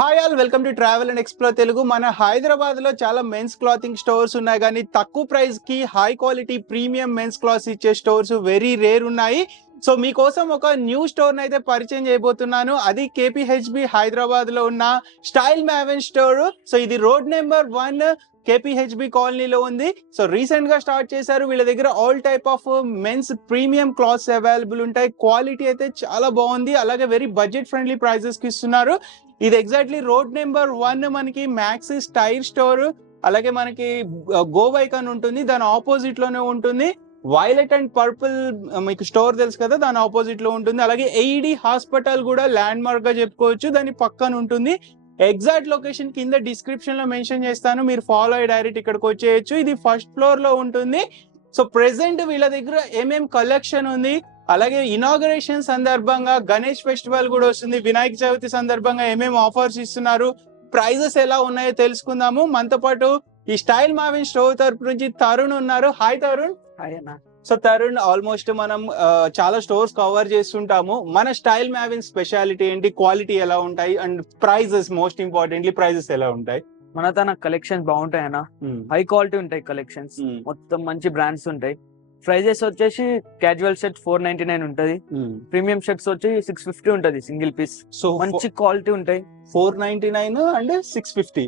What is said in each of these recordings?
Hi all welcome to travel and explore Telugu. మన హైదరాబాద్ లో చాలా మెన్స్ క్లాతింగ్ స్టోర్స్ ఉన్నాయి, కానీ తక్కువ ప్రైస్ కి high quality premium men's clothes ఇచ్చే స్టోర్స్ వెరీ రేర్ ఉన్నాయి. సో మీకోసం ఒక న్యూ స్టోర్ అయితే పరిచయం చేయబోతున్నాను. అది కేపీహెచ్బి హైదరాబాద్ లో ఉన్న స్టైల్ మ్యావెన్ స్టోర్. సో ఇది రోడ్ నెంబర్ 1 కేపీహెచ్బి కాలనీలో ఉంది. సో రీసెంట్ గా స్టార్ట్ చేశారు. వీళ్ళ దగ్గర all type of men's premium clothes available ఉంటాయి. క్వాలిటీ అయితే చాలా బాగుంది, అలాగే వెరీ బడ్జెట్ ఫ్రెండ్లీ ప్రైజెస్ కి ఇస్తున్నారు. ఇది ఎగ్జాక్ట్లీ రోడ్ నెంబర్ 1 మనకి మ్యాక్సిస్ టైర్ స్టోర్, అలాగే మనకి గో బైక్ అని ఉంటుంది, దాని ఆపోజిట్ లోనే ఉంటుంది. వైలెట్ అండ్ పర్పుల్ మీకు స్టోర్ తెలుసు కదా, దాని ఆపోజిట్ లో ఉంటుంది. అలాగే ఏఈడి హాస్పిటల్ కూడా ల్యాండ్ మార్క్ గా చెప్పుకోవచ్చు, దాని పక్కన ఉంటుంది. ఎగ్జాక్ట్ లొకేషన్ కింద డిస్క్రిప్షన్ లో మెన్షన్ చేస్తాను, మీరు ఫాలో అయ్యి డైరెక్ట్ ఇక్కడికి వచ్చేయచ్చు. ఇది ఫస్ట్ ఫ్లోర్ లో ఉంటుంది. సో ప్రెసెంట్ వీళ్ళ దగ్గర ఏమేం కలెక్షన్ ఉంది, అలాగే ఇనాగరేషన్ సందర్భంగా గణేష్ ఫెస్టివల్ కూడా వస్తుంది, వినాయక చవితి సందర్భంగా ఏమేమి ఆఫర్స్ ఇస్తున్నారు, ప్రైజెస్ ఎలా ఉన్నాయో తెలుసుకుందాము. మనతో పాటు ఈ స్టైల్ మ్యావెన్ స్టోర్ తరపు నుంచి తరుణ్ ఉన్నారు. హాయ్ తరుణ్. హాయ్ అన్న. సో తరుణ్, ఆల్మోస్ట్ మనం చాలా స్టోర్స్ కవర్ చేస్తుంటాము. మన స్టైల్ మ్యావెన్ స్పెషాలిటీ ఏంటి, క్వాలిటీ ఎలా ఉంటాయి, and prices, most importantly prices ఎలా ఉంటాయి? మన తన కలెక్షన్స్ బాగుంటాయి అన్న, హై క్వాలిటీ ఉంటాయి కలెక్షన్స్, మొత్తం మంచి బ్రాండ్స్ ఉంటాయి. ప్రైజెస్ వచ్చేసి క్యాజువల్ షర్ట్ 499 ఉంటది, ప్రీమియం షర్ట్స్ వచ్చి 650 ఉంటది సింగిల్ పీస్. సో మంచి క్వాలిటీ ఉంటాయి. 499 and 650.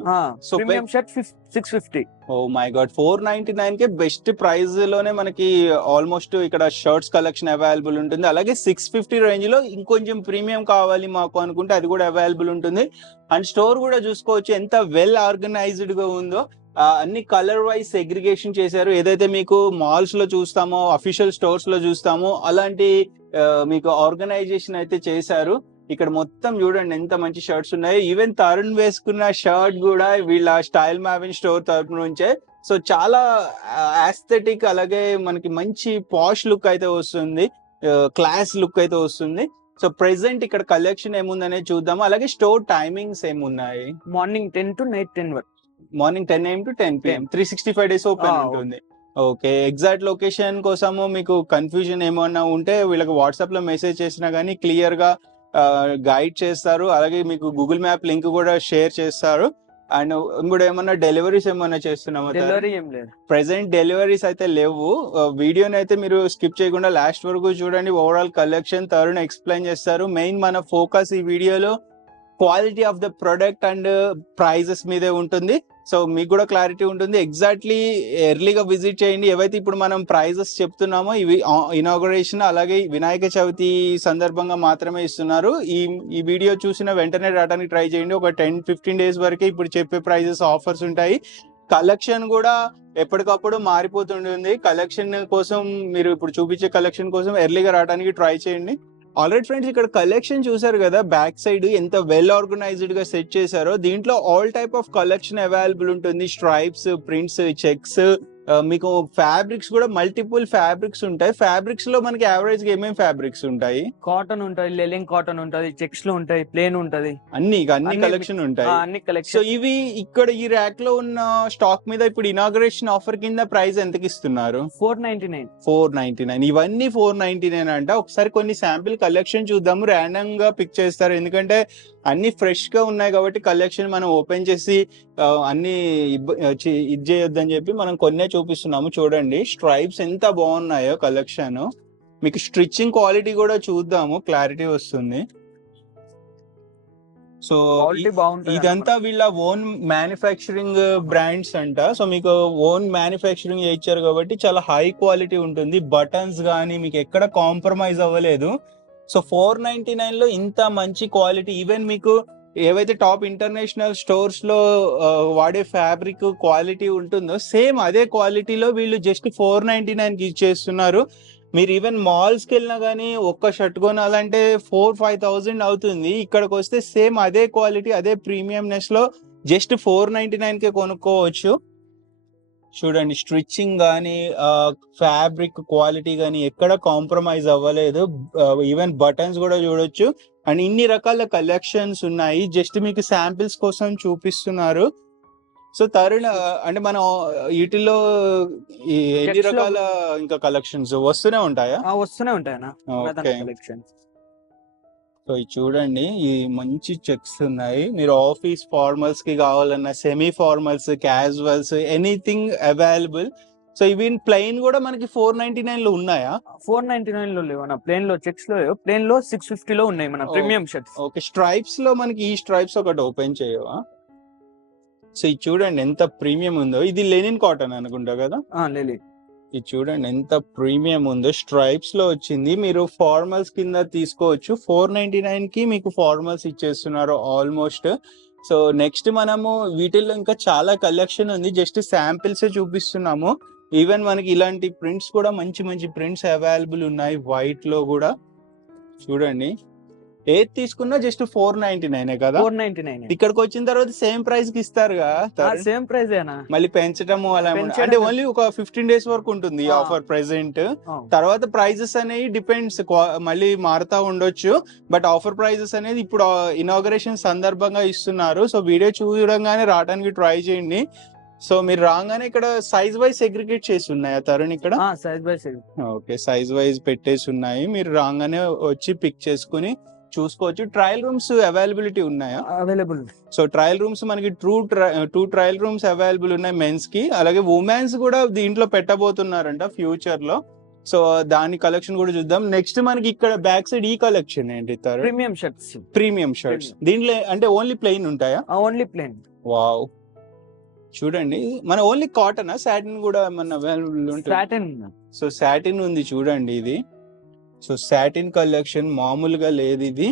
So premium shirt 650. Oh my god, 499 కే బెస్ట్ ప్రైస్ లోనే మనకి ఆల్మోస్ట్ ఇక్కడ షర్ట్స్ కలెక్షన్ అవైలబుల్ ఉంటుంది. అలాగే 650 రేంజ్ లో ఇంకొంచెం ప్రీమియం కావాలి మాకు అనుకుంటే అది కూడా అవైలబుల్ ఉంటుంది. అండ్ స్టోర్ కూడా చూసుకోవచ్చు ఎంత వెల్ ఆర్గనైజ్డ్ గా ఉందో. అన్ని కలర్ వైజ్ సెగ్రిగేషన్ చేశారు. ఏదైతే మీకు మాల్స్ లో చూస్తామో, అఫీషియల్ స్టోర్స్ లో చూస్తామో, అలాంటి మీకు ఆర్గనైజేషన్ అయితే చేశారు. ఇక్కడ మొత్తం చూడండి ఎంత మంచి షర్ట్స్ ఉన్నాయి. ఈవెన్ తరుణ్ వేసుకున్న షర్ట్ కూడా వీళ్ళ స్టైల్ మ్యావెన్ స్టోర్ తరపు నుంచే. సో చాలా ఆస్థెటిక్, అలాగే మనకి మంచి పాష్ లుక్ అయితే వస్తుంది, క్లాస్ లుక్ అయితే వస్తుంది. సో ప్రెసెంట్ ఇక్కడ కలెక్షన్ ఏముందనేది చూద్దాము. అలాగే స్టోర్ టైమింగ్స్ ఏమున్నాయి? మార్నింగ్ 10 to night 10 వరకు. Morning 10 AM to 10 PM, 365 days open ఉంటుంది. ఓకే, ఎగ్జాక్ట్ లొకేషన్ కోసము మీకు కన్ఫ్యూజన్ ఏమన్నా ఉంటే వీళ్ళకి వాట్సాప్ లో మెసేజ్ చేసినా గానీ క్లియర్ గా గైడ్ చేస్తారు. అలాగే మీకు గూగుల్ మ్యాప్ లింక్ కూడా షేర్ చేస్తారు. అండ్ ఇంకోటి ఏమన్నా డెలివరీస్ ఏమన్నా చేస్తున్నామా? డెలివరీ ఏం లేదు, ప్రెసెంట్ డెలివరీస్ అయితే లేవు. వీడియోని అయితే మీరు స్కిప్ చేయకుండా లాస్ట్ వరకు చూడండి. ఓవరాల్ కలెక్షన్ తరుణ్ ఎక్స్ప్లెయిన్ చేస్తారు. మెయిన్ మన ఫోకస్ ఈ వీడియోలో quality of the product and prices మీదే ఉంటుంది. సో మీకు కూడా క్లారిటీ ఉంటుంది. ఎగ్జాక్ట్లీ ఎర్లీగా విజిట్ చేయండి. ఏవైతే ఇప్పుడు మనం ప్రైజెస్ చెప్తున్నామో ఇవి ఇనాగరేషన్ అలాగే వినాయక చవితి సందర్భంగా మాత్రమే ఇస్తున్నారు. ఈ వీడియో చూసిన వెంటనే రావడానికి ట్రై చేయండి. ఒక 10-15 days వరకే ఇప్పుడు చెప్పే ప్రైజెస్ ఆఫర్స్ ఉంటాయి. కలెక్షన్ కూడా ఎప్పటికప్పుడు మారిపోతుంటుంది. కలెక్షన్ కోసం మీరు ఇప్పుడు చూపించే కలెక్షన్ కోసం ఎర్లీగా రావడానికి ట్రై చేయండి. ఆల్రెడీ ఫ్రెండ్స్, ఇక్కడ కలెక్షన్ చూసారు కదా, బ్యాక్ సైడ్ ఎంత వెల్ ఆర్గనైజ్డ్ గా సెట్ చేశారో. దీంట్లో all type of collection available ఉంటుంది. స్ట్రైప్స్, ప్రింట్స్, చెక్స్, మీకు ఫ్యాబ్రిక్స్ కూడా మల్టిపుల్ ఫ్యాబ్రిక్స్ ఉంటాయి. ఫ్యాబ్రిక్స్ లో మనకి యావరేజ్ గా ఏమేమి ఫ్యాబ్రిక్స్ ఉంటాయి? కాటన్ ఉంటది, లెలింగ్ కాటన్ ఉంటది, చెక్స్ లో ఉంటాయి, ప్లేన్ ఉంటది, అన్ని కలెక్షన్ ఉంటాయి. అన్ని సో కలెక్షన్. ఇవి ఇక్కడ ఈ ర్యాక్ లో ఉన్న స్టాక్ మీద ఇప్పుడు ఇనాగరేషన్ ఆఫర్ కింద ప్రైస్ ఎంతకి ఇస్తున్నారు? 499. 499. ఇవన్నీ 499 అంట. ఒకసారి కొన్ని శాంపిల్ కలెక్షన్ చూద్దాము. ర్యాండమ్ గా పిక్ చేస్తారు, ఎందుకంటే అన్ని ఫ్రెష్ గా ఉన్నాయి కాబట్టి కలెక్షన్ మనం ఓపెన్ చేసి అన్ని ఇది చేయొద్దని చెప్పి మనం కొన్నే చూపిస్తున్నాము. చూడండి స్ట్రైప్స్ ఎంత బాగున్నాయో కలెక్షన్. మీకు స్టిచ్చింగ్ క్వాలిటీ కూడా చూద్దాము, క్లారిటీ వస్తుంది. సో ఇదంతా వీళ్ళ ఓన్ మ్యానుఫ్యాక్చరింగ్ బ్రాండ్స్ అంట. సో మీకు ఓన్ మ్యానుఫ్యాక్చరింగ్ చేయించారు కాబట్టి చాలా హై క్వాలిటీ ఉంటుంది. బటన్స్ కానీ మీకు ఎక్కడ కాంప్రమైజ్ అవ్వలేదు. సో 499 లో ఇంత మంచి క్వాలిటీ. ఈవెన్ మీకు ఏవైతే టాప్ ఇంటర్నేషనల్ స్టోర్స్ లో వాడే ఫ్యాబ్రిక్ క్వాలిటీ ఉంటుందో సేమ్ అదే క్వాలిటీలో వీళ్ళు జస్ట్ 499 కి ఇచ్చేస్తున్నారు. మీరు ఈవెన్ మాల్స్ కి వెళ్ళినా కానీ ఒక్క షర్ట్ కొనాలంటే 4-5 thousand అవుతుంది. ఇక్కడికి వస్తే సేమ్ అదే క్వాలిటీ, అదే ప్రీమియంనెస్ లో జస్ట్ 499 కే కొనుక్కోవచ్చు. చూడండి స్టిచ్చింగ్ కానీ ఫ్యాబ్రిక్ క్వాలిటీ కానీ ఎక్కడ కాంప్రమైజ్ అవ్వలేదు. ఈవెన్ బటన్స్ కూడా చూడొచ్చు. అండ్ ఇన్ని రకాల కలెక్షన్స్ ఉన్నాయి, జస్ట్ మీకు శాంపిల్స్ కోసం చూపిస్తున్నారు. సో తరుణ్, అంటే మనం వీటిల్లో ఎన్ని రకాల ఇంకా కలెక్షన్స్ వస్తూనే ఉంటాయా? వస్తూనే ఉంటాయన్నా ఓకే. కలెక్షన్స్. సో ఇది చూడండి, ఈ మంచి చెక్స్ ఉన్నాయి. మీరు ఆఫీస్ ఫార్మల్స్ కి కావాలన్నా, semi formals, casuals, anything available. So ఇవి ప్లెయిన్ కూడా మనకి 499 లో ఉన్నాయా? 499 లో లేవు అన్న, ప్లేన్ లో చెక్స్ లో లేవు, ప్లేన్ లో 650 లో ఉన్నాయి మన ప్రీమియం షర్ట్స్. ఓకే, స్ట్రైప్స్ లో మనకి ఈ స్ట్రైప్స్ ఒకటి ఓపెన్ చేయవా? సో ఇది చూడండి ఎంత ప్రీమియం ఉందో. ఇది లెనిన్ కాటన్ అనుకుంటా కదా? లేదు, ఇది చూడండి ఎంత ప్రీమియం ఉందో, స్ట్రైప్స్ లో వచ్చింది. మీరు ఫార్మల్స్ కింద తీసుకోవచ్చు. 499 కి మీకు ఫార్మల్స్ ఇచ్చేస్తున్నారు ఆల్మోస్ట్. సో నెక్స్ట్ మనము వీటిల్లో ఇంకా చాలా కలెక్షన్ ఉంది, జస్ట్ శాంపిల్స్ చూపిస్తున్నాము. ఈవెన్ మనకి ఇలాంటి ప్రింట్స్ కూడా మంచి మంచి ప్రింట్స్ అవైలబుల్ ఉన్నాయి, వైట్ లో కూడా. చూడండి, ఏది తీసుకున్నా జస్ట్ 499 కదా? 499. ఇక్కడికి వచ్చిన తర్వాత సేమ్ ప్రైస్ కి ఇస్తారుగా? సేమ్ ప్రైస్ మళ్ళీ పెంచడము అలా అంటే ఓన్లీ ఒక 15 days వరకు ఉంటుంది ఆఫర్ ప్రెసెంట్. తర్వాత ప్రైజెస్ అనేవి డిపెండ్స్, మళ్ళీ మారుతా ఉండొచ్చు. బట్ ఆఫర్ ప్రైజెస్ అనేది ఇప్పుడు ఇనాగరేషన్ సందర్భంగా ఇస్తున్నారు. సో వీడియో చూడంగానే రావడానికి ట్రై చేయండి. సో మీరు రాగానే ఇక్కడ సైజ్ వైజ్ సెగ్రిగేట్ చేసి ఉన్నాయా తరుణ్? ఇక్కడ size wise, okay, size wise పెట్టేసి ఉన్నాయి. మీరు రాగానే వచ్చి పిక్ చేసుకుని చూసుకోవచ్చు. ట్రయల్ రూమ్స్ అవైలబిలిటీ ఉన్నాయా? అవైలబుల్. సో ట్రయల్ రూమ్స్ మనకి టూ ట్రయల్ రూమ్స్ అవైలబుల్ ఉన్నాయి మెన్స్ కి. అలాగే ఉమెన్స్ కూడా దీంట్లో పెట్టబోతున్నారంట ఫ్యూచర్ లో. సో దాని కలెక్షన్ కూడా చూద్దాం. నెక్స్ట్ మనకి ఇక్కడ బ్యాక్ సైడ్ ఈ కలెక్షన్ ఏంటి? Premium shirts. ప్రీమియం షర్ట్స్ దీంట్లో అంటే ఓన్లీ ప్లెయిన్ ఉంటాయా? Only plain. వావ్, చూడండి, మన ఓన్లీ కాటన్, సాటిన్ కూడా మన అవైలబుల్ ఉంటుంది? సాటిన్. సో సాటిన్ ఉంది చూడండి ఇది. సో సాటిన్ కలెక్షన్ మామూలుగా లేదు ఇది.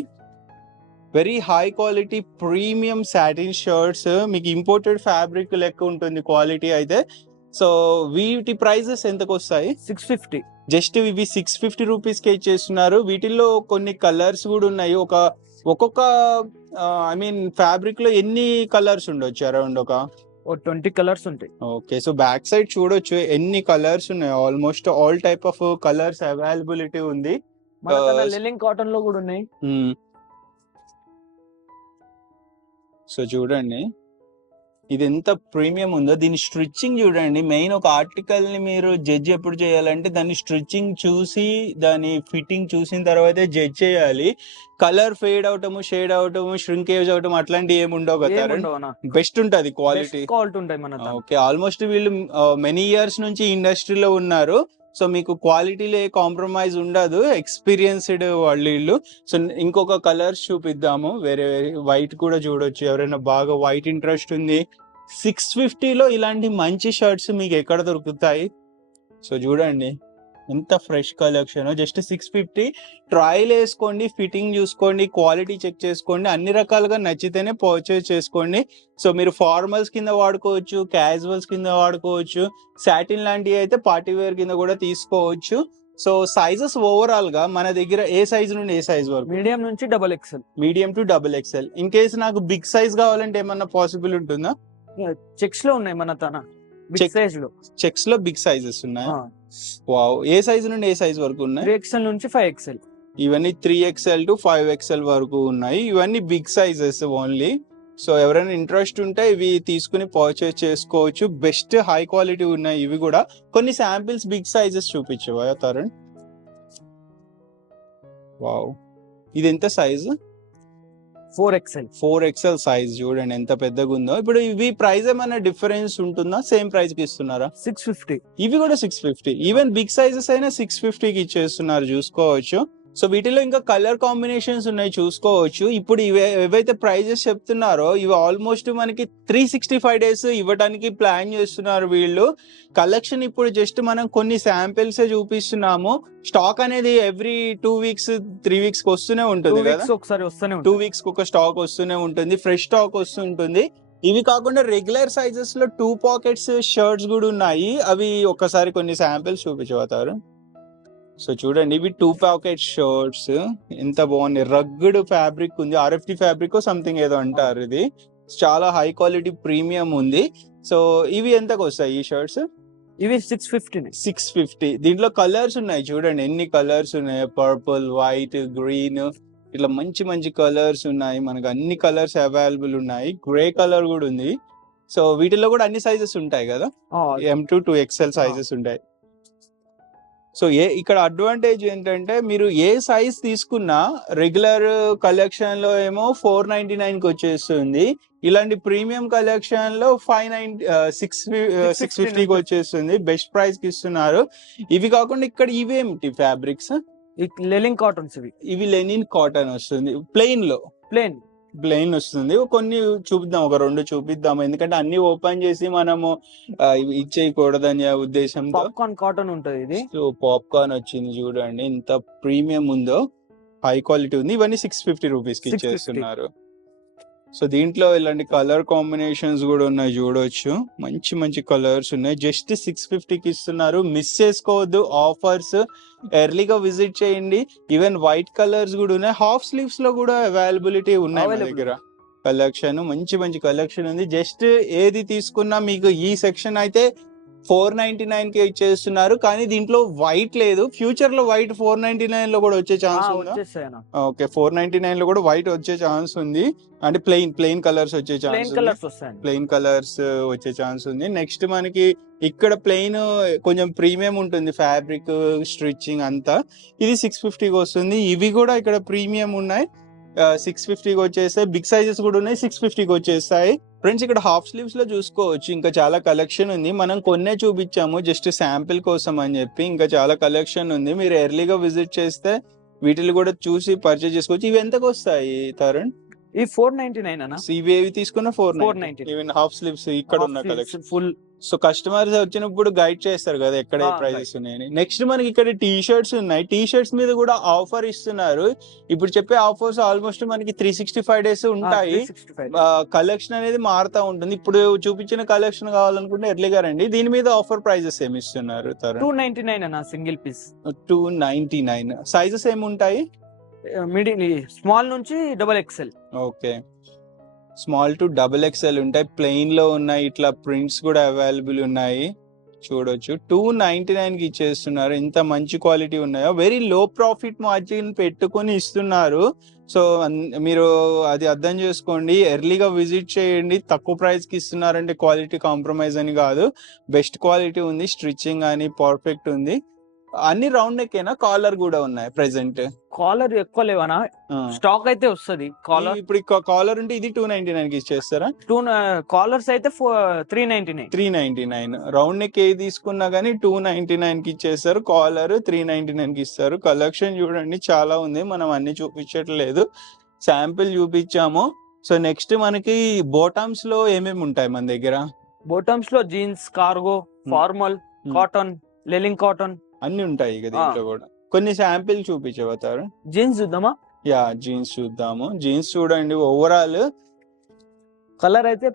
Very high quality premium satin shirts, మీకు ఇంపోర్టెడ్ ఫ్యాబ్రిక్ లెక్క ఉంటుంది క్వాలిటీ అయితే. సో వీటి ప్రైజెస్ ఎంతకు వస్తాయి? 650. జస్ట్ ఇవి 650 రూపీస్ కి ఇచ్చేస్తున్నారు. వీటిల్లో కొన్ని కలర్స్ కూడా ఉన్నాయి. ఒక్కొక్క ఐ మీన్ ఫ్యాబ్రిక్ లో ఎన్ని కలర్స్ ఉండొచ్చు? అరౌండ్ ఒక 20 కలర్స్ ఉంటాయి. ఓకే, సో బ్యాక్ సైడ్ చూడొచ్చు ఎన్ని కలర్స్ ఉన్నాయి. Almost all type of colours availability ఉంది. లెనిన్ కాటన్ లో కూడా ఉన్నాయి. సో చూడండి ఇది ఎంత ప్రీమియం ఉందో. దీని స్టిచ్చింగ్ చూడండి. మెయిన్ ఒక ఆర్టికల్ ని మీరు జడ్జ్ ఎప్పుడు చేయాలంటే దాని స్టిచ్చింగ్ చూసి, దాని ఫిట్టింగ్ చూసిన తర్వాతే జడ్జ్ చేయాలి. కలర్ ఫేడ్ అవటము, షేడ్ అవటము, ష్రింకేజ్ అవటం అట్లాంటివి ఏమి ఉండవు కదా? బెస్ట్ ఉంటది క్వాలిటీ. ఓకే, ఆల్మోస్ట్ వీళ్ళు మెనీ ఇయర్స్ నుంచి ఇండస్ట్రీలో ఉన్నారు. సో మీకు క్వాలిటీలో ఏ కాంప్రమైజ్ ఉండదు, ఎక్స్పీరియన్స్డ్ వాళ్ళు. సో ఇంకొక కలర్స్ చూపిద్దాము. వేరే వైట్ కూడా చూడొచ్చు, ఎవరైనా బాగా వైట్ ఇంట్రెస్ట్ ఉంది. 650 లో ఇలాంటి మంచి షర్ట్స్ మీకు ఎక్కడ దొరుకుతాయి? సో చూడండి ఎంత ఫ్రెష్ కలెక్షన్. జస్ట్ 650. ట్రయల్ వేసుకోండి, ఫిట్టింగ్ చూసుకోండి, క్వాలిటీ చెక్ చేసుకోండి. అన్ని రకాలుగా నచ్చితేనే పర్చేజ్ చేసుకోండి. సో మీరు ఫార్మల్స్ కింద వాడుకోవచ్చు, క్యాజువల్స్ కింద వాడుకోవచ్చు. సాటిన్ లాంటివి అయితే పార్టీ వేర్ కింద కూడా తీసుకోవచ్చు. సో సైజెస్ ఓవరాల్ గా మన దగ్గర ఏ సైజ్ నుండి ఏ సైజ్ వరకు? మీడియం నుంచి XXL. Medium to XXL. In case నాకు బిగ్ సైజ్ కావాలంటే ఏమన్నా పాసిబుల్ ఉంటుందా? చెక్స్ లో ఉన్నాయి మన తన బిగ్ సైజ్ లో. చెక్స్ లో బిగ్ సైజెస్ ఉన్నాయి. వావ్, ఏ సైజ్ నుండి ఏ సైజ్ వరకు ఉన్నాయి? 3XL నుంచి 5XL. ఇవన్నీ 3XL టు 5XL వరకు ఉన్నాయి. ఇవన్నీ బిగ్ సైజెస్ ఓన్లీ. సో ఎవరైనా ఇంట్రెస్ట్ ఉంటే ఇవి తీసుకుని పర్చేస్ చేసుకోవచ్చు. బెస్ట్ హై క్వాలిటీ ఉన్నాయి ఇవి కూడా. కొన్ని శాంపిల్స్ బిగ్ సైజెస్ చూపించవా తరుణ్? వావ్, ఇది ఎంత సైజు? 4XL సైజ్ చూడండి ఎంత పెద్దగా ఉందో. ఇప్పుడు ఇవి ప్రైస్ ఏమైనా డిఫరెన్స్ ఉంటుందా? సేమ్ ప్రైస్ కి ఇస్తున్నారా? 650. ఇవి కూడా 650. ఈవెన్ బిగ్ సైజెస్ అయినా 650 కి ఇచ్చేస్తున్నారు, చూసుకోవచ్చు. సో వీటిలో ఇంకా కలర్ కాంబినేషన్స్ ఉన్నాయి, చూసుకోవచ్చు. ఇప్పుడు ఏవైతే ప్రైజెస్ చెప్తున్నారో ఇవి ఆల్మోస్ట్ మనకి 365 days ఇవ్వడానికి ప్లాన్ చేస్తున్నారు వీళ్ళు. కలెక్షన్ ఇప్పుడు జస్ట్ మనం కొన్ని శాంపిల్స్ చూపిస్తున్నాము. స్టాక్ అనేది ఎవ్రీ 2 weeks 3 weeks కి వస్తూనే ఉంటుంది కదా? 2 weeks కి ఒక స్టాక్ వస్తూనే ఉంటుంది, ఫ్రెష్ స్టాక్ వస్తుంటుంది. ఇవి కాకుండా రెగ్యులర్ సైజెస్ లో 2 pockets షర్ట్స్ కూడా ఉన్నాయి. అవి ఒక్కసారి కొన్ని శాంపిల్స్ చూపించబోతారు. సో చూడండి, ఇవి 2 pocket షర్ట్స్ ఎంత బాగున్నాయి. రగ్డ్ ఫ్యాబ్రిక్ ఉంది, RFT ఫ్యాబ్రిక్ సంథింగ్ ఏదో అంటారు. ఇది చాలా హై క్వాలిటీ ప్రీమియం ఉంది. సో ఇవి ఎంతకు వస్తాయి ఈ షర్ట్స్? ఇవి 650. దీంట్లో కలర్స్ ఉన్నాయి చూడండి, ఎన్ని కలర్స్ ఉన్నాయి. పర్పుల్, వైట్, గ్రీన్, ఇట్లా మంచి మంచి కలర్స్ ఉన్నాయి. మనకు అన్ని కలర్స్ అవైలబుల్ ఉన్నాయి. గ్రే కలర్ కూడా ఉంది. సో వీటిలో కూడా అన్ని సైజెస్ ఉంటాయి కదా? M to 2XL సైజెస్ ఉంటాయి. సో ఇక్కడ అడ్వాంటేజ్ ఏంటంటే మీరు ఏ సైజ్ తీసుకున్నా రెగ్యులర్ కలెక్షన్ లో ఏమో 499 కి వచ్చేస్తుంది, ఇలాంటి ప్రీమియం కలెక్షన్ లో 650 కి వచ్చేస్తుంది, బెస్ట్ ప్రైస్ కి ఇస్తున్నారు. ఇవి కాకుండా ఇక్కడ ఇవేమిటి ఫ్యాబ్రిక్స్? లెనిన్ కాటన్స్ ఇవి లెనిన్ కాటన్ వస్తుంది, ప్లెయిన్ లో ప్లెయిన్ వస్తుంది. కొన్ని చూపిద్దాం, ఒక 2 చూపిద్దాం, ఎందుకంటే అన్ని ఓపెన్ చేసి మనము ఇచ్చేయకూడదనే ఉద్దేశంతో. పాప్కార్న్ కాటన్ ఉంటది ఇది. సో పాప్కార్న్ వచ్చింది చూడండి, ఇంత ప్రీమియం ఉందో, హై క్వాలిటీ ఉంది. ఇవన్నీ 650 రూపీస్ కి ఇచ్చేస్తున్నారు. సో దీంట్లో ఇలాంటి కలర్ కాంబినేషన్స్ కూడా ఉన్నాయి, చూడొచ్చు. మంచి మంచి కలర్స్ ఉన్నాయి, జస్ట్ 650 కి ఇస్తున్నారు. మిస్ చేసుకోవద్దు ఆఫర్స్, ఎర్లీగా విజిట్ చేయండి. ఈవెన్ వైట్ కలర్స్ కూడా ఉన్నాయి, హాఫ్ స్లీవ్స్ లో కూడా అవైలబిలిటీ ఉన్నాయి మన దగ్గర. కలెక్షన్ మంచి మంచి కలెక్షన్ ఉంది. జస్ట్ ఏది తీసుకున్నా మీకు ఈ సెక్షన్ అయితే 499 కి ఇచ్చేస్తున్నారు, కానీ దీంట్లో వైట్ లేదు. ఫ్యూచర్ లో వైట్ 499 లో కూడా వచ్చే ఛాన్స్ ఉందా? ఓకే, 499 లో కూడా వైట్ వచ్చే ఛాన్స్ ఉంది, అంటే ప్లెయిన్ కలర్స్ వచ్చే ఛాన్స్ ఉంది. ప్లెయిన్ కలర్స్ వచ్చే ఛాన్స్ ఉంది. నెక్స్ట్ మనకి ఇక్కడ ప్లెయిన్ కొంచెం ప్రీమియం ఉంటుంది, ఫ్యాబ్రిక్ స్టిచ్చింగ్ అంతా. ఇది 650కి వస్తుంది. ఇవి కూడా ఇక్కడ ప్రీమియం ఉన్నాయి, 650కి వచ్చేస్తాయి. బిగ్ సైజెస్ కూడా ఉన్నాయి, 650కి వచ్చేస్తాయి. ఫ్రెండ్స్ ఇక్కడ హాఫ్ స్లీవ్స్ లో చూసుకోవచ్చు, ఇంకా చాలా కలెక్షన్ ఉంది. మనం కొన్నే చూపించాము జస్ట్ శాంపిల్ కోసం అని చెప్పి, ఇంకా చాలా కలెక్షన్ ఉంది. మీరు ఎర్లీగా విజిట్ చేస్తే వీటిని కూడా చూసి పర్చేజ్ చేసుకోవచ్చు. ఇవి ఎంతకు వస్తాయి తరుణ్? ఈ 499 అన్న. ఇవి తీసుకున్న 490. ఈవెన్ హాఫ్ స్లీవ్స్ ఇక్కడ ఉన్న కలెక్షన్ ఫుల్. సో కస్టమర్స్ వచ్చినప్పుడు గైడ్ చేస్తారు కదా ఎక్కడ ఏ ప్రైజెస్ ఉన్నాయని. నెక్స్ట్ మనకి ఇక్కడ టీ షర్ట్స్ ఉన్నాయి, టీ షర్ట్స్ మీద కూడా ఆఫర్ ఇస్తున్నారు. ఇప్పుడు చెప్పే ఆఫర్స్ ఆల్మోస్ట్ మనకి 365 డేస్ ఉంటాయి. కలెక్షన్ అనేది మారుతా ఉంటుంది. ఇప్పుడు చూపించిన కలెక్షన్ కావాలనుకుంటే ఎర్లీగా రండి. దీని మీద ఆఫర్ ప్రైజెస్ ఏమి ఇస్తున్నారు? 299 అన్న సింగిల్ పీస్. 299. సైజెస్ ఏమి ఉంటాయి? మిడిల్ స్మాల్ నుంచి XXL. Okay, small to XXL ఉంటాయి. ప్లెయిన్ లో ఉన్నాయి, ఇట్లా ప్రింట్స్ కూడా అవైలబుల్ ఉన్నాయి, చూడొచ్చు. 299 కి ఇచ్చేస్తున్నారు. ఇంత మంచి క్వాలిటీ ఉన్నాయో, వెరీ లో ప్రాఫిట్ మార్జిన్ పెట్టుకొని ఇస్తున్నారు. సో మీరు అది అర్థం చేసుకోండి, ఎర్లీగా విజిట్ చేయండి. తక్కువ ప్రైస్ కి ఇస్తున్నారంటే క్వాలిటీ కాంప్రమైజ్ అని కాదు, బెస్ట్ క్వాలిటీ ఉంది, స్టిచ్చింగ్ అని పర్ఫెక్ట్ ఉంది. అన్ని రౌండ్ నెక్కేనా? కాలర్ కూడా ఉన్నాయి ప్రెసెంట్. కాలర్ ఎక్కువ లేవనా, స్టాక్ అయితే వస్తుంది కాలర్. ఇప్పుడు కాలర్ ఉంటే ఇది 299 కి ఇచ్చేస్తారా? కాలర్స్ అయితే 399. రౌండ్ నెక్ ఏ తీసుకున్నా గానీ 299 కి ఇచ్చేస్తారు. కాలర్ 399 కి ఇస్తారు. కలెక్షన్ చూడండి చాలా ఉంది, మనం అన్ని చూపించట్లేదు, శాంపిల్ చూపించాము. సో నెక్స్ట్ మనకి బాటమ్స్ లో ఏమేమి ఉంటాయి మన దగ్గర? బాటమ్స్ లో jeans, cargo, formal, cotton, linen cotton అన్ని ఉంటాయి ఇక దీంట్లో కూడా. కొన్ని శాంపిల్ చూపించబోతారు. జీన్స్ చూద్దామా? యా, జీన్స్ చూద్దాము. జీన్స్ చూడండి, ఓవరాల్ కలర్ అయితే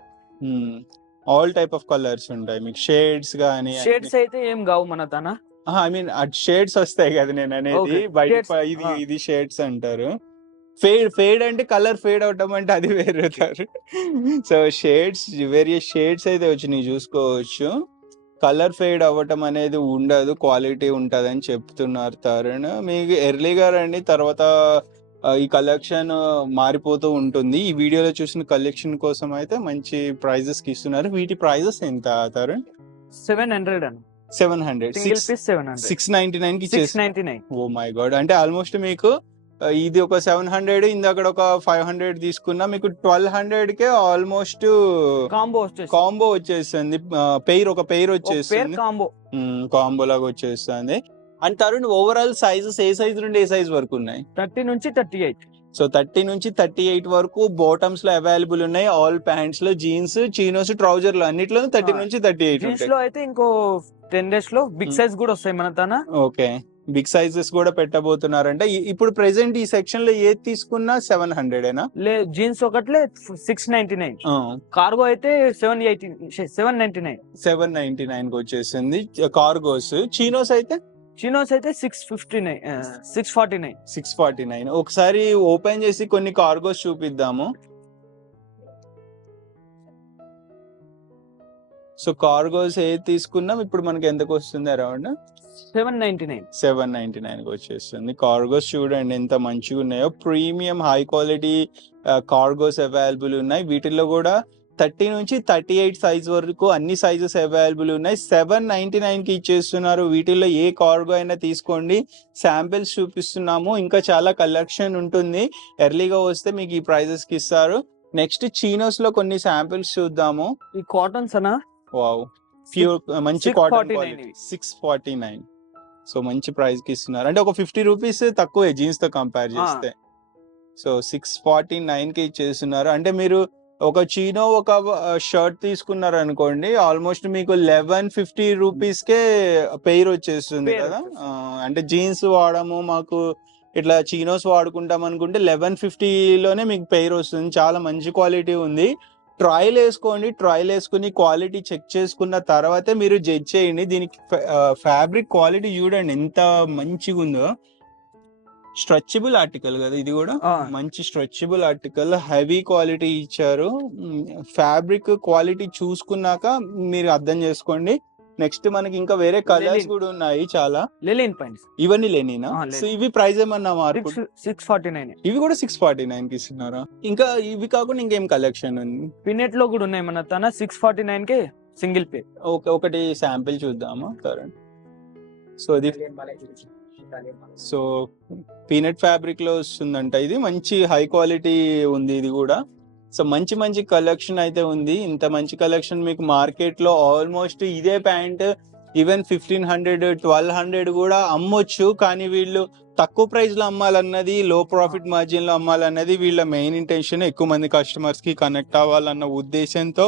ఆల్ టైప్ ఆఫ్ కలర్స్ ఉంటాయి మీకు. షేడ్స్ గానీ, షేడ్స్ అయితే ఏం కావు మన తన. ఐ మీన్ షేడ్స్ వస్తాయి కదా నేను అనేది, బయట ఇది షేడ్స్ అంటారు. ఫేడ్ అంటే కలర్ ఫేడ్ అవటం అంటే అది వేరేతారు. సో షేడ్స్, వేరియస్ షేడ్స్ అయితే వచ్చినాయి చూసుకోవచ్చు. కలర్ ఫేడ్ అవ్వటం అనేది ఉండదు, క్వాలిటీ ఉంటుంది అని చెప్తున్నారు తరుణ్. మీకు ఎర్లీగా రండి, తర్వాత ఈ కలెక్షన్ మారిపోతూ ఉంటుంది. ఈ వీడియోలో చూసిన కలెక్షన్ కోసం అయితే మంచి ప్రైజెస్ కి ఇస్తున్నారు. వీటి ప్రైజెస్ ఎంత తరుణ్? 700 700. 699 కి 699. ఓ మై గాడ్, అంటే ఆల్మోస్ట్ మీకు ఇది ఒక 700, ఇందాక ఒక 500 తీసుకున్నా మీకు 1200 కే ఆల్మోస్ట్ కాంబో వచ్చేస్తుంది. ఒక పెయిర్ వచ్చేస్తుంది, కాంబో లాగా వచ్చేస్తుంది. And Tarun overall sizes A size నుండి ఏ సైజ్ వరకు ఉన్నాయి? 30 నుంచి 38. సో 30 నుంచి 38 వరకు బాటమ్స్ లో అవైలబుల్ ఉన్నాయి. ఆల్ ప్యాంట్స్ లో, జీన్స్, చీనోస్, ట్రౌజర్ లో అన్నిట్లో 30 నుంచి 38 జీన్స్ లో అయితే ఇంకో 10 days లో బిగ్ సైజ్ కూడా వస్తాయి మన తన. ఓకే, బిగ్ సైజెస్ కూడా పెట్టబోతున్నారంటే. ఇప్పుడు ప్రెసెంట్ ఈ సెక్షన్ లో ఏది తీసుకున్నా 700 జీన్స్ ఒకట్లే 699. కార్గో అయితే 799 కి వచ్చేసింది కార్గోస్. చీనోస్ అయితే 649. ఒకసారి ఓపెన్ చేసి కొన్ని కార్గోస్ చూపిద్దాము. సో కార్గోస్ ఏది తీసుకున్నాం ఇప్పుడు మనకి ఎంతకు వస్తుంది? అరౌండ్ 799 కి వచ్చేస్తుంది. కార్గోస్ చూడండి ఎంత మంచిగా ఉన్నాయో, premium high quality cargos available ఉన్నాయి. వీటిల్లో కూడా 30 నుంచి 38 సైజ్ వరకు అన్ని సైజెస్ అవైలబుల్ ఉన్నాయి. 799 కి ఇచ్చేస్తున్నారు. వీటిల్లో ఏ కార్గో అయినా తీసుకోండి. శాంపిల్స్ చూపిస్తున్నాము, ఇంకా చాలా కలెక్షన్ ఉంటుంది. ఎర్లీగా వస్తే మీకు ఈ ప్రైజెస్ కి ఇస్తారు. నెక్స్ట్ చీనోస్ లో కొన్ని శాంపిల్స్ చూద్దాము. ఈ కాటన్స్ అనా వావ్, ప్యూర్ మంచి కాటన్ 649 649. సో మంచి ప్రైస్ కి ఇస్తున్నారు, అంటే ఒక 50 రూపీస్ తక్కువే జీన్స్ తో కంపేర్ చేస్తే. సో 649 కి ఇచ్చేస్తున్నారు. అంటే మీరు ఒక చీనో ఒక షర్ట్ తీసుకున్నారు అనుకోండి, ఆల్మోస్ట్ మీకు 1150 రూపీస్ కే పెయిర్ వచ్చేస్తుంది Pair కదా. వచ్చేస్తుంది. అంటే జీన్స్ వాడము, మాకు ఇట్లా చీనోస్ వాడుకుంటాం అనుకుంటే 1150 లోనే మీకు పెయిర్ వస్తుంది. చాలా మంచి క్వాలిటీ ఉంది. ట్రయల్ వేసుకోండి, ట్రయల్ వేసుకుని క్వాలిటీ చెక్ చేసుకున్న తర్వాతే మీరు జడ్జ్ చేయండి. దీనికి ఫ్యాబ్రిక్ క్వాలిటీ చూడండి ఎంత మంచిగా ఉందో. స్ట్రెచబుల్ ఆర్టికల్ కదా ఇది కూడా, మంచి స్ట్రెచబుల్ ఆర్టికల్, హెవీ క్వాలిటీ ఇచ్చారు. ఫ్యాబ్రిక్ క్వాలిటీ చూసుకున్నాక మీరు అర్థం చేసుకోండి. నెక్స్ట్ మనకి ఇంకా వేరే కలర్స్ Linen. కూడా ఉన్నాయి చాలా. లెలిన్ పాయింట్స్ ఇవన్నీ లేనినా? Linen. సో ఇవి ప్రైస్ ఏమన్నా మార్పు? 649. ఇవి కూడా 649 కి ఇస్తున్నారా? ఇంకా ఇవి కాకుండా ఇంకేం కలెక్షన్ ఉంది? పినెట్ లో కూడా ఉన్నాయి మన తన 649 కి సింగిల్ పే. ఒకటి శాంపిల్ చూద్దామా కరెంట్. సో ఇది సో పీనట్ ఫ్యాబ్రిక్ లో వస్తుందంట. ఇది మంచి హై క్వాలిటీ ఉంది ఇది కూడా. సో మంచి మంచి కలెక్షన్ అయితే ఉంది. ఇంత మంచి కలెక్షన్ మీకు మార్కెట్ లో ఆల్మోస్ట్ ఇదే ప్యాంట్ ఈవెన్ 1500-1200 కూడా అమ్మొచ్చు. కానీ వీళ్ళు తక్కువ ప్రైస్ లో అమ్మాలన్నది, లో ప్రాఫిట్ మార్జిన్ లో అమ్మాలన్నది వీళ్ళ మెయిన్ ఇంటెన్షన్. ఎక్కువ మంది కస్టమర్స్ కి కనెక్ట్ అవ్వాలన్న ఉద్దేశంతో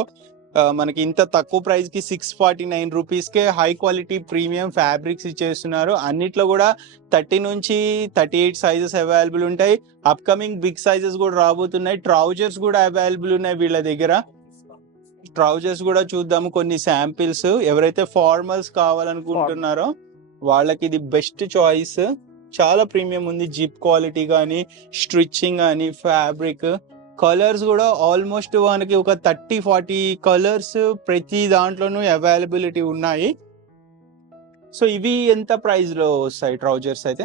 మనకి ఇంత తక్కువ ప్రైస్ కి 649 రూపీస్ కే హై క్వాలిటీ ప్రీమియం ఫ్యాబ్రిక్స్ ఇచ్చేస్తున్నారు. అన్నిట్లో కూడా 30 నుంచి 38 సైజెస్ అవైలబుల్ ఉంటాయి. అప్కమింగ్ బిగ్ సైజెస్ కూడా రాబోతున్నాయి. ట్రౌజర్స్ కూడా అవైలబుల్ ఉన్నాయి వీళ్ళ దగ్గర. ట్రౌజర్స్ కూడా చూద్దాము కొన్ని శాంపిల్స్. ఎవరైతే ఫార్మల్స్ కావాలనుకుంటున్నారో వాళ్ళకి ఇది బెస్ట్ చాయిస్. చాలా ప్రీమియం ఉంది, జిప్ క్వాలిటీ కానీ, స్టిచ్చింగ్ కానీ, ఫ్యాబ్రిక్, కలర్స్ కూడా ఆల్మోస్ట్ మనకి ఒక 30-40 కలర్స్ ప్రతి దాంట్లోనూ అవైలబిలిటీ ఉన్నాయి. సో ఇవి ఎంత ప్రైస్ లో వస్తాయి ట్రౌజర్స్ అయితే?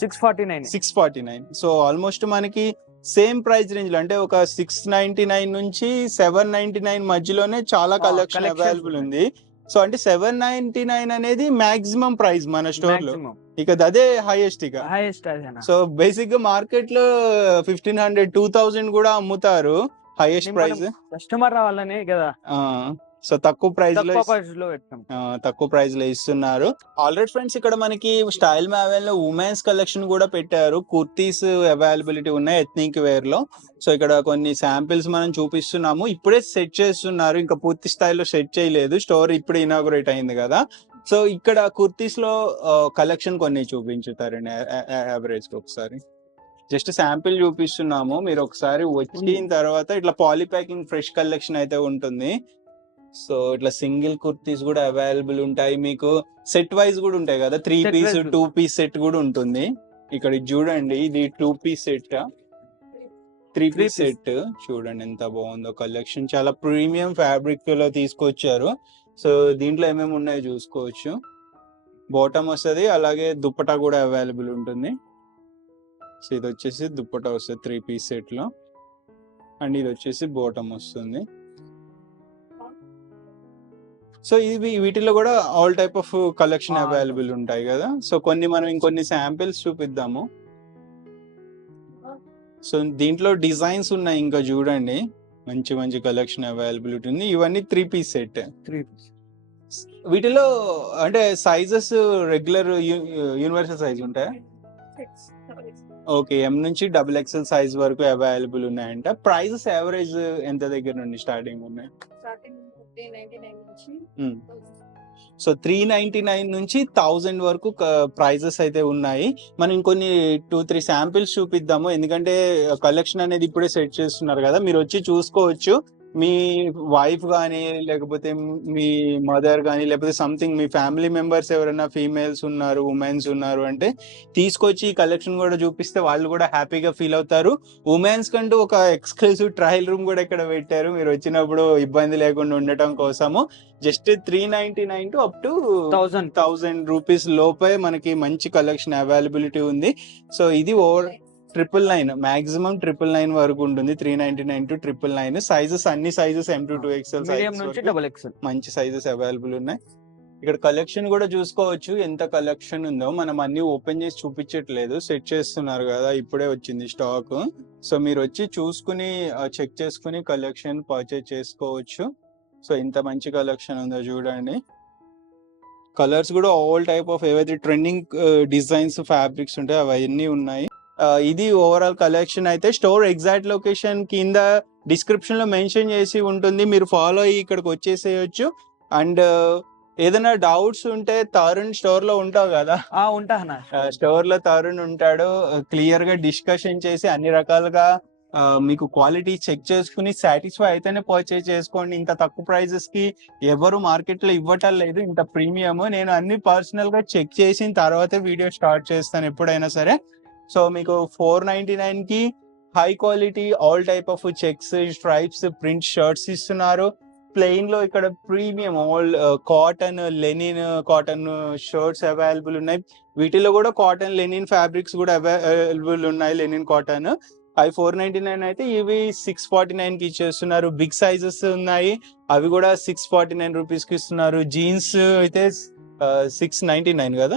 649. సో ఆల్మోస్ట్ మనకి సేమ్ ప్రైస్ రేంజ్ లో, అంటే ఒక 699 నుంచి 799 మధ్యలోనే చాలా కలెక్షన్ అవైలబుల్ ఉంది. సో అంటే 799 అనేది మాక్సిమం ప్రైస్ మన స్టోర్ లో, ఇక అదే హైయెస్ట్. ఇక సో బేసిక్ గా మార్కెట్ లో 1500-2000 కూడా అమ్ముతారు హైయెస్ట్ ప్రైస్. కస్టమర్ రావాలనే కదా. సో తక్కువ ప్రైస్ లో పెట్టాం. తక్కువ ప్రైస్ లో ఇస్తున్నారు. ఆల్రెడీ ఫ్రెండ్స్ ఇక్కడ మనకి స్టైల్ మ్యావెల్ లో ఉమెన్స్ కలెక్షన్ కూడా పెట్టారు. కుర్తీస్ అవైలబిలిటీ ఉన్నాయి ఎథ్నిక్ వేర్ లో. సో ఇక్కడ కొన్ని శాంపిల్స్ మనం చూపిస్తున్నాము. ఇప్పుడే సెట్ చేస్తున్నారు, ఇంకా పూర్తి స్థాయిలో సెట్ చేయలేదు. స్టోర్ ఇప్పుడు ఇనాగ్రేట్ అయింది కదా. సో ఇక్కడ కుర్తీస్ లో కలెక్షన్ కొన్ని చూపించుతారండి యావరేజ్ ఒకసారి. జస్ట్ శాంపిల్ చూపిస్తున్నాము, మీరు ఒకసారి వచ్చిన తర్వాత ఇట్లా పాలీ ప్యాకింగ్ ఫ్రెష్ కలెక్షన్ అయితే ఉంటుంది. సో ఇట్లా సింగిల్ కుర్తీస్ కూడా అవైలబుల్ ఉంటాయి. మీకు సెట్ వైజ్ కూడా ఉంటాయి కదా, 3 పీస్ 2 పీస్ సెట్ కూడా ఉంటుంది. ఇక్కడ చూడండి, ఇది 2 పీస్ సెట్, 3 పీస్ సెట్. చూడండి ఎంత బాగుందో కలెక్షన్. చాలా ప్రీమియం ఫ్యాబ్రిక్ లో తీసుకొచ్చారు. సో దీంట్లో ఏమేమి ఉన్నాయో చూసుకోవచ్చు. బాటమ్ వస్తుంది, అలాగే దుప్పటా కూడా అవైలబుల్ ఉంటుంది. సో ఇది వచ్చేసి దుప్పటా వస్తుంది 3 పీస్ సెట్ లో, అండ్ ఇది వచ్చేసి బాటమ్ వస్తుంది. సో ఇవి వీటిలో కూడా all type of collection available ఉంటాయి కదా. సో మనం ఇంకొన్ని శాంపిల్స్ చూపిద్దాము. సో దీంట్లో డిజైన్స్ ఉన్నాయి, ఇంకా చూడండి మంచి మంచి కలెక్షన్ అవైలబిలిటీ ఉంది. ఇవన్నీ 3 పీస్ సెట్. వీటిలో అంటే సైజెస్ రెగ్యులర్ యూనివర్సల్ సైజ్ ఉంటాయా? ఓకే, M నుంచి XXL సైజ్ వరకు అవైలబుల్ ఉన్నాయంట. ప్రైజెస్ యావరేజ్ ఎంత దగ్గర నుండి స్టార్టింగ్ ఉన్నాయి? సో 399 నుంచి 1000 వరకు ప్రైజెస్ అయితే ఉన్నాయి. మనం ఇంకొన్ని 2-3 శాంపిల్స్ చూపిద్దాము, ఎందుకంటే కలెక్షన్ అనేది ఇప్పుడే సెట్ చేస్తున్నారు కదా. మీరు వచ్చి చూసుకోవచ్చు. మీ వైఫ్ కానీ, లేకపోతే మీ మదర్ కానీ, లేకపోతే సంథింగ్ మీ ఫ్యామిలీ మెంబర్స్ ఎవరైనా ఫీమేల్స్ ఉన్నారు, ఉమెన్స్ ఉన్నారు అంటే తీసుకొచ్చి ఈ కలెక్షన్ కూడా చూపిస్తే వాళ్ళు కూడా హ్యాపీగా ఫీల్ అవుతారు. ఉమెన్స్ కంటూ ఒక ఎక్స్క్లూసివ్ ట్రయల్ రూమ్ కూడా ఇక్కడ పెట్టారు, మీరు వచ్చినప్పుడు ఇబ్బంది లేకుండా ఉండటం కోసము. Just 399 to up to 1000 rupees లోపే మనకి మంచి కలెక్షన్ అవైలబిలిటీ ఉంది. సో ఇది 999 మాక్సిమం 999 వరకు ఉంటుంది. 399 to 999. సైజెస్ అన్ని sizes M to 2XL medium నుంచి డబుల్ ఎక్స్ఎల్ మంచి సైజెస్ అవైలబుల్ ఉన్నాయి. ఇక్కడ కలెక్షన్ కూడా చూసుకోవచ్చు ఎంత కలెక్షన్ ఉందో. మనం అన్ని ఓపెన్ చేసి చూపించట్లేదు, సెట్ చేస్తున్నారు కదా, ఇప్పుడే వచ్చింది స్టాక్. సో మీరు వచ్చి చూసుకుని చెక్ చేసుకుని కలెక్షన్ పర్చేజ్ చేసుకోవచ్చు. సో ఇంత మంచి కలెక్షన్ ఉందో చూడండి. కలర్స్ కూడా ఆల్ టైప్ ఆఫ్ ఏవైతే ట్రెండింగ్ డిజైన్స్ ఫ్యాబ్రిక్స్ ఉంటాయి అవన్నీ ఉన్నాయి. ఇది ఓవరాల్ కలెక్షన్ అయితే. స్టోర్ ఎగ్జాక్ట్ లొకేషన్ కింద డిస్క్రిప్షన్ లో మెన్షన్ చేసి ఉంటుంది, మీరు ఫాలో అయ్యి ఇక్కడికి వచ్చేసేయచ్చు. అండ్ ఏదైనా డౌట్స్ ఉంటే తరుణ్ స్టోర్ లో ఉంటావు కదా, ఉంటా స్టోర్ లో తరుణ్ ఉంటాడు. క్లియర్ గా డిస్కషన్ చేసి అన్ని రకాలుగా మీకు క్వాలిటీ చెక్ చేసుకుని సాటిస్ఫై అయితేనే పర్చేజ్ చేసుకోండి. ఇంత తక్కువ ప్రైజెస్ కి ఎవరు మార్కెట్ లో ఇవ్వటం లేదు ఇంత ప్రీమియం. నేను అన్ని పర్సనల్ గా చెక్ చేసిన తర్వాతే వీడియో స్టార్ట్ చేస్తాను ఎప్పుడైనా సరే. సో మీకు 499 కి high quality all type of checks, stripes, print shirts ఇస్తున్నారు. ప్లెయిన్ లో ఇక్కడ premium all cotton, linen cotton shirts available ఉన్నాయి. వీటిలో కూడా కాటన్ లెనిన్ ఫ్యాబ్రిక్స్ కూడా అవైలబుల్ ఉన్నాయి. లెనిన్ కాటన్ అవి 499 అయితే ఇవి 649 కి ఇచ్చేస్తున్నారు. బిగ్ సైజెస్ ఉన్నాయి, అవి కూడా 649 రూపీస్ కి ఇస్తున్నారు. జీన్స్ అయితే 699 కదా,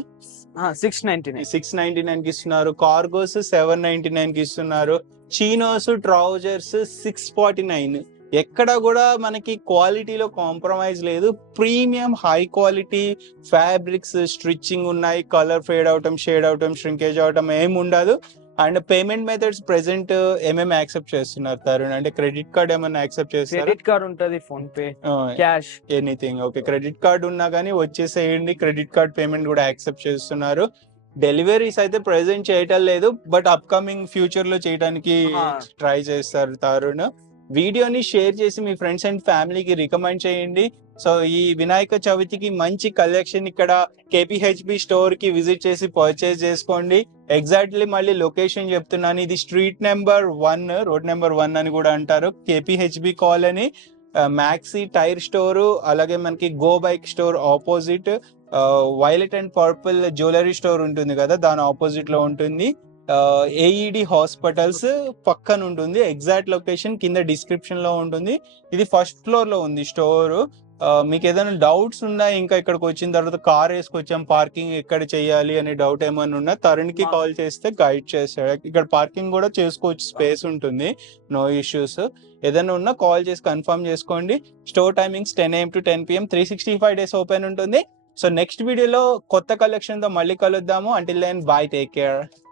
699 కి ఇస్తున్నారు. కార్గోస్ 799 కి ఇస్తున్నారు. Chinos, trousers 649. ఎక్కడ కూడా మనకి క్వాలిటీలో కాంప్రమైజ్ లేదు. Premium high quality fabrics, stitching ఉన్నాయి. కలర్ ఫేడ్ అవటం, షేడ్ అవటం, ష్రింకేజ్ అవటం ఏమి ఉండదు. అండ్ పేమెంట్ మెథడ్స్ ప్రెసెంట్ ఏమేమి యాక్సెప్ట్ చేస్తున్నారు తరుణ్? అంటే క్రెడిట్ కార్డ్ ఏమైనా యాక్సెప్ట్ చేస్తారు? క్రెడిట్ కార్డ్ ఉంటది, phone pay, cash, anything. Okay, credit card ఉన్నా కానీ వచ్చేసేయండి. క్రెడిట్ కార్డ్ పేమెంట్ కూడా యాక్సెప్ట్ చేస్తున్నారు. డెలివరీస్ అయితే ప్రెసెంట్ చేయటం లేదు, బట్ అప్కమింగ్ ఫ్యూచర్ లో చేయడానికి ట్రై చేస్తారు తరుణ్. వీడియోని షేర్ చేసి మీ ఫ్రెండ్స్ అండ్ ఫ్యామిలీకి రికమెండ్ చేయండి. సో ఈ వినాయక చవితికి మంచి కలెక్షన్ ఇక్కడ KPHB స్టోర్ కి విజిట్ చేసి పర్చేస్ చేసుకోండి. ఎగ్జాక్ట్లీ మళ్ళీ లొకేషన్ చెప్తున్నాను, ఇది స్ట్రీట్ నెంబర్ 1, రోడ్ నెంబర్ 1 అని కూడా అంటారు. KPHB colony, maxi tyre store, అలాగే మనకి go bike store opposite, violet and purple jewellery store ఉంటుంది కదా, దాని ఆపోజిట్ లో ఉంటుంది. AED హాస్పిటల్స్ పక్కన ఉంటుంది. ఎగ్జాక్ట్ లొకేషన్ కింద డిస్క్రిప్షన్ లో ఉంటుంది. ఇది ఫస్ట్ ఫ్లోర్ లో ఉంది స్టోర్. మీకు ఏదైనా డౌట్స్ ఉన్నా, ఇంకా ఇక్కడికి వచ్చిన తర్వాత కార్ వేసుకొచ్చాం, పార్కింగ్ ఎక్కడ చేయాలి అనే డౌట్ ఏమైనా ఉన్నా తరుణ్ కి కాల్ చేస్తే గైడ్ చేస్తాడు. ఇక్కడ పార్కింగ్ కూడా చేసుకోవచ్చు, స్పేస్ ఉంటుంది, నో ఇష్యూస్. ఏదైనా ఉన్నా కాల్ చేసి కన్ఫర్మ్ చేసుకోండి. Store timings 10 AM to 10 PM, 365 days open ఉంటుంది. సో నెక్స్ట్ వీడియోలో కొత్త కలెక్షన్ తో మళ్ళీ కలుద్దాము. Until then bye, take care.